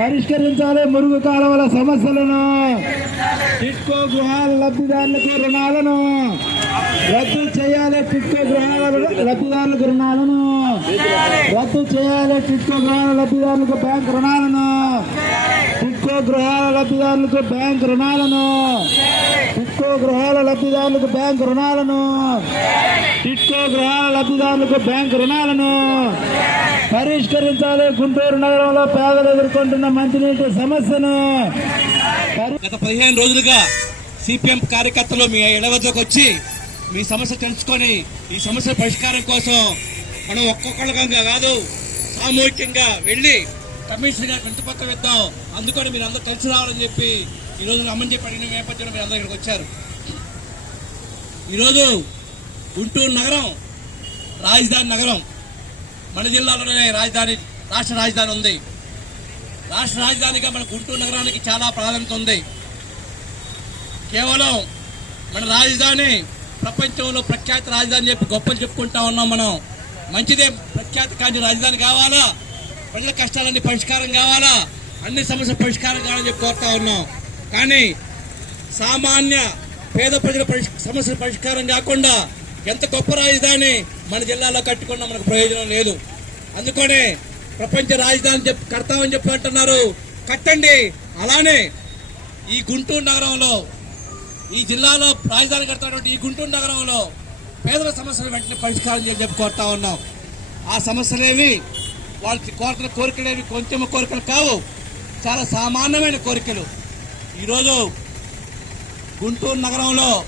పరిష్కరించాలి మురుగు కాలువల సమస్యలను. టిట్కో గృహాల లబ్ధిదారులకు రుణాలను. రద్దు చేయాలి టిట్కో గృహాల లబ్ధిదారులకు రుణాలను. రద్దు చేయాలి టిట్కో గృహాల లబ్ధిదారులకు బ్యాంక్ రుణాలను. టిట్కో గృహాల లబ్ధిదారులకు బ్యాంక్ రుణాలను. టిట్కో గృహాల లబ్ధిదారులకు బ్యాంక్ రుణాలను. టిట్కో గృహాల లబ్ధిదారులకు బ్యాంక్ రుణాలను. పరిష్కరించాలి గుంటూరు నగరంలో పేదలు ఎదుర్కొంటున్న మంచినీటి సమస్యను. గత పదిహేను రోజులుగా సిపిఎం కార్యకర్తలు మీ ఇళ్ళ వచ్చి మీ సమస్య తెలుసుకొని ఈ సమస్య పరిష్కారం కోసం మనం ఒక్కొక్కరిగా కాదు సామూహికంగా వెళ్ళి కమిషనర్ గారికి వింతపత్రం ఇద్దాం అందుకని మీరు అందరూ కలిసి రావాలని చెప్పి ఈ రోజు అమ్మని చెప్పి అడిగిన నేపథ్యంలో మీరు అందరూ ఇక్కడికి వచ్చారు. ఈరోజు గుంటూరు నగరం రాజధాని నగరం మన జిల్లాలోనే రాజధాని రాష్ట్ర రాజధాని ఉంది. రాష్ట్ర రాజధానిగా మన గుంటూరు నగరానికి చాలా ప్రాధాన్యత ఉంది. కేవలం మన రాజధాని ప్రపంచంలో ప్రఖ్యాత రాజధాని చెప్పి గొప్పలు చెప్పుకుంటా ఉన్నాం మనం. మంచిదే ప్రఖ్యాత కానీ రాజధాని కావాలా? ప్రజల కష్టాలన్నీ పరిష్కారం కావాలా? అన్ని సమస్యల పరిష్కారం కావాలని చెప్పి కోరుతా ఉన్నాం. కానీ సామాన్య పేద ప్రజల పరిష్- సమస్యల పరిష్కారం కాకుండా ఎంత గొప్ప రాజధాని మన జిల్లాలో కట్టుకున్నా మనకు ప్రయోజనం లేదు. అందుకనే ప్రపంచ రాజధాని చెప్పి కడతామని చెప్పి అంటున్నారు. కట్టండి. అలానే ఈ గుంటూరు నగరంలో ఈ జిల్లాలో రాజధాని కడతాటువంటి ఈ గుంటూరు నగరంలో పేదల సమస్యలు వెంటనే పరిష్కారం చేసి చెప్పి కోరుతా ఉన్నాం. ఆ సమస్యలేవి వాళ్ళు కోరుతున్న కోరికలేవి కొంచెం కోరికలు కావు. చాలా సామాన్యమైన కోరికలు. ఈరోజు గుంటూరు నగరంలో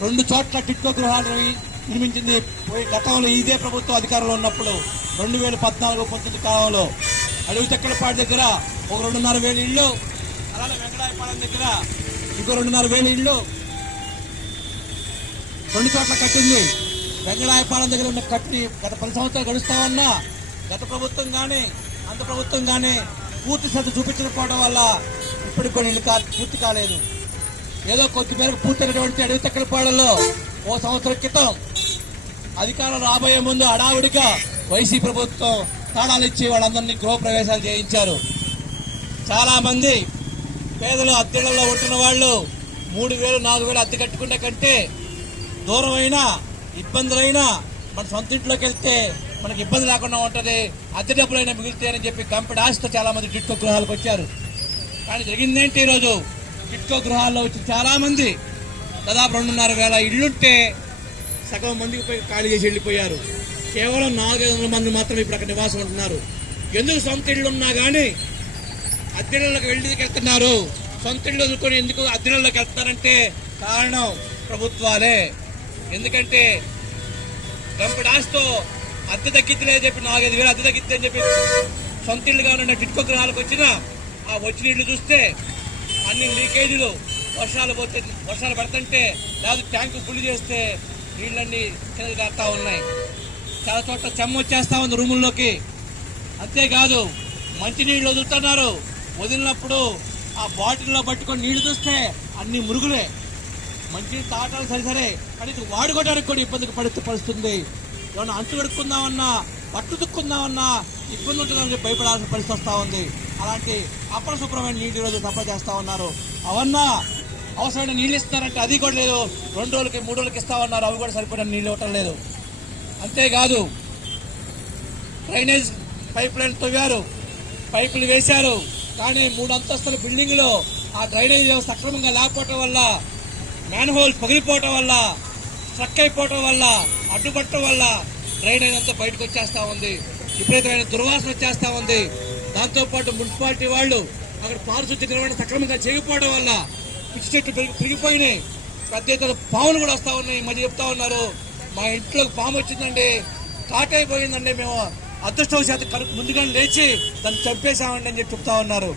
రెండు చోట్ల టిట్కో గృహాలు నిర్మించింది పోయి గతంలో ఇదే ప్రభుత్వం అధికారంలో ఉన్నప్పుడు రెండు వేల పద్నాలుగు పంతొమ్మిది కాలంలో అడవి చక్కడపాటి దగ్గర ఒక రెండున్నర వేల ఇళ్ళు అలానే వెంకటాయపాలెం దగ్గర ఇంకో రెండున్నర వేల ఇళ్ళు రెండు చోట్ల కట్టింది. వెంకటాయపాలెం దగ్గర ఉన్న కట్టి గత పది సంవత్సరాలు గడుస్తామన్నా గత ప్రభుత్వం కానీ అంత ప్రభుత్వం కానీ పూర్తి శ్రద్ధ చూపించకపోవడం వల్ల ఇప్పటికి కొన్ని ఇల్లు కా- పూర్తి కాలేదు. ఏదో కొద్ది మేరకు పూర్తయినటువంటి అడవి తక్కలపాడలో ఓ సంవత్సరం క్రితం అధికారం రాబోయే ముందు అడావుడిగా వైసీ ప్రభుత్వం తాళాలు ఇచ్చి వాళ్ళందరినీ గృహప్రవేశాలు చేయించారు. చాలామంది పేదలు అద్దెలలో ఉంటున్న వాళ్ళు మూడు వేలు నాలుగు వేలు అద్దె కట్టుకునే కంటే దూరమైనా ఇబ్బందులైనా మన సొంత ఇంట్లోకి వెళ్తే మనకి ఇబ్బంది లేకుండా ఉంటుంది. అద్దె డబ్బులైనా మిగులుతాయని చెప్పి కంపెనీ ఆశతో చాలామంది టిట్కో గృహాలకు వచ్చారు. కానీ జరిగిందేంటి ఈరోజు? టిట్కో గృహాల్లో వచ్చి చాలామంది దాదాపు రెండున్నర వేల ఇళ్ళుంటే సగం మందికి పోయి ఖాళీ చేసి వెళ్ళిపోయారు. కేవలం నాలుగు వందల మంది మాత్రం ఇప్పుడు అక్కడ నివాసం ఉంటున్నారు. ఎందుకు సొంత ఇళ్ళు ఉన్నా కానీ అద్దెళ్ళకి వెళ్ళి వెళ్తున్నారు. సొంత ఇళ్ళు వదులుకొని ఎందుకు అద్దెళ్ళకి వెళ్తున్నారంటే కారణం ప్రభుత్వాలే. ఎందుకంటే గంపెడు ఆస్తో అద్దె తగ్గిద్దిలే చెప్పి నాలుగైదు వేలు అద్దె తగ్గిద్ది అని చెప్పి సొంత ఇళ్ళుగా ఉన్న టిట్కో గృహాలకు వచ్చిన ఆ వచ్చిన ఇళ్ళు చూస్తే అన్ని లీకేజీలు వర్షాలు పోతే వర్షాలు పడుతుంటే లేదా ట్యాంకు ఫుల్ చేస్తే నీళ్ళన్నీ కింద కారుతా ఉన్నాయి. చాలా చోట్ల చెమ్మ వచ్చేస్తా ఉంది రూముల్లోకి. అంతేకాదు మంచినీళ్ళు వదులుతున్నారు. వదిలినప్పుడు ఆ బాటిల్లో పట్టుకొని నీళ్ళు చూస్తే అన్ని మురుగులే. మంచి తాటాలు సరే సరే కానీ వాడుకోవడానికి కూడా ఇబ్బందికి పడుతూ పడుతుంది. ఏమన్నా అంచు కడుక్కుందామన్నా పట్టు దుక్కుందామన్నా ఇబ్బంది ఉంటుందని భయపడాల్సిన పరిస్థితి వస్తూ ఉంది. అలాంటి అపరిశుభ్రమైన నీటి రోజు తప్ప చేస్తూ ఉన్నారు. అవన్నా అవసరమైన నీళ్ళు ఇస్తున్నారంటే అది కూడా లేదు. రెండు రోజులకి మూడు రోజులకి ఇస్తా ఉన్నారు అవి కూడా సరిపడిన నీళ్ళు ఇవ్వటం లేదు. అంతేకాదు డ్రైనేజ్ పైప్ లైన్ తవ్వారు పైపులు వేశారు. కానీ మూడు అంతస్తుల బిల్డింగ్లో ఆ డ్రైనేజ్ వ్యవస్థ అక్రమంగా లేకపోవటం వల్ల మ్యాన్ హోల్ పగిలిపోవటం వల్ల స్ట్రక్ అయిపోవటం వల్ల అడ్డుపట్టడం వల్ల డ్రైనేజ్ అంతా బయటకు వచ్చేస్తూ ఉంది. విపరీతమైన దుర్వాసన వచ్చేస్తా ఉంది. దాంతోపాటు మున్సిపాలిటీ వాళ్ళు అక్కడ పారిశుద్ధ్య నిర్వహణ సక్రమంగా చేయకపోవడం వల్ల పిచ్చి చెట్లు పెరిగి పెరిగిపోయినాయి పెద్ద ఎత్తున పాములు కూడా వస్తూ ఉన్నాయి. మధ్య చెప్తా ఉన్నారు. మా ఇంట్లోకి పాము వచ్చిందండి. కాటైపోయిందండి మేము అదృష్టవశాత్తు కనుక ముందుగానే లేచి దాన్ని చంపేశామండి అని చెప్పి చెప్తా ఉన్నారు.